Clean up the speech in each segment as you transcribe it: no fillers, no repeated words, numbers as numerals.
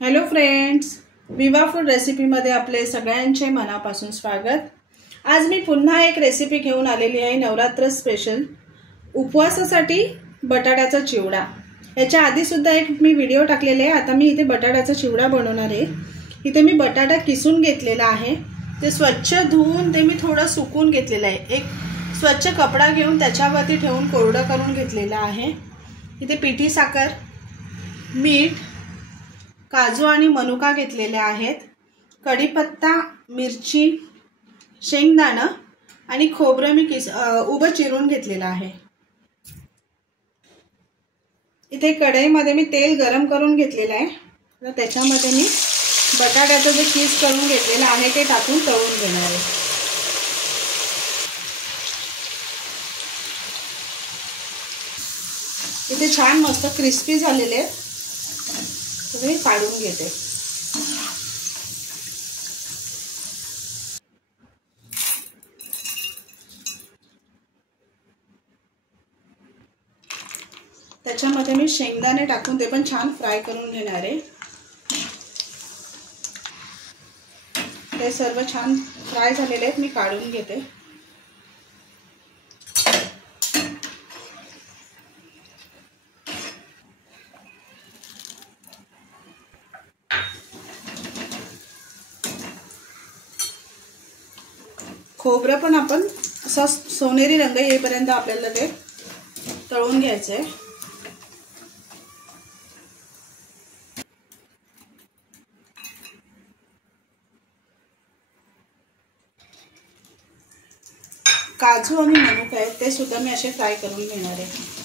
Hello friends, विवा food रेसिपीमध्ये आपले सगळ्यांचे मनापासून स्वागत। आज मी पुन्हा एक रेसिपी घेऊन आलेली आहे नवरात्र स्पेशल उपवासासाठी बटाट्याचा चिवडा। याच्या आधी सुद्धा एक मी व्हिडिओ टाकलेला आहे। आता मी इथे बटाट्याचा चिवडा बनवणार आहे। इथे मी बटाटा किसून घेतलेला आहे, ते स्वच्छ धुवून ते मी थोडं सुकून घेतलेलं आहे। एक स्वच्छ कपडा घेऊन त्याच्यावरती ठेवून कोरडं करून घेतलेलं आहे। इथे पिठी साखर, मीठ, काजू आणि मनुका घेतलेले आहेत, कढीपत्ता, मिरची, शेंगदाणा आणि खोबरं मी उभं चिरून घेतलेलं आहे। इथे कढईमध्ये मी तेल गरम करून घेतलेलं आहे। तर त्याच्यामध्ये मी बटाट्याचं जे किस करून घेतलेलं आहे ते टाकून तळून घेणार आहे। इथे छान मस्त क्रिस्पी झालेले आहेत, तर मी काढून घेते। त्याच्यामध्ये मी शेंगदाणे टाकून ते पण छान फ्राय करून घेणार आहे। ते सर्व छान फ्राय झालेले आहेत, मी काढून घेते। खोबरं पण आपण असा सोनेरी रंग येईपर्यंत आपल्याला ते तळून घ्यायचे आहे। काजू आणि मनुका आहेत ते सुद्धा मी असे फ्राय करून घेणार आहे।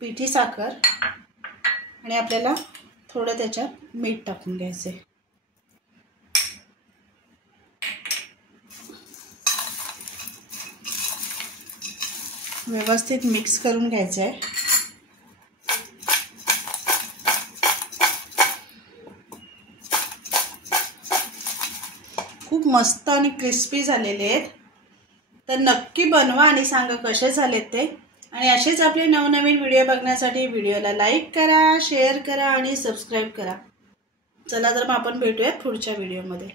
पिठी साखर आणि आपल्याला थोडं त्याच्यात मीठ टाकून घ्यायचे। व्यवस्थित मिक्स करून घ्यायचं आहे। खूप मस्त आणि क्रिस्पी झालेले आहेत, तर नक्की बनवा आणि सांगा कसे झालेत ते। आणि असेच आपले नवनवीन व्हिडिओ बघण्यासाठी व्हिडिओला लाईक करा, शेअर करा आणि सबस्क्राइब करा। चला तर मग आपण भेटूयात पुढच्या व्हिडिओमध्ये।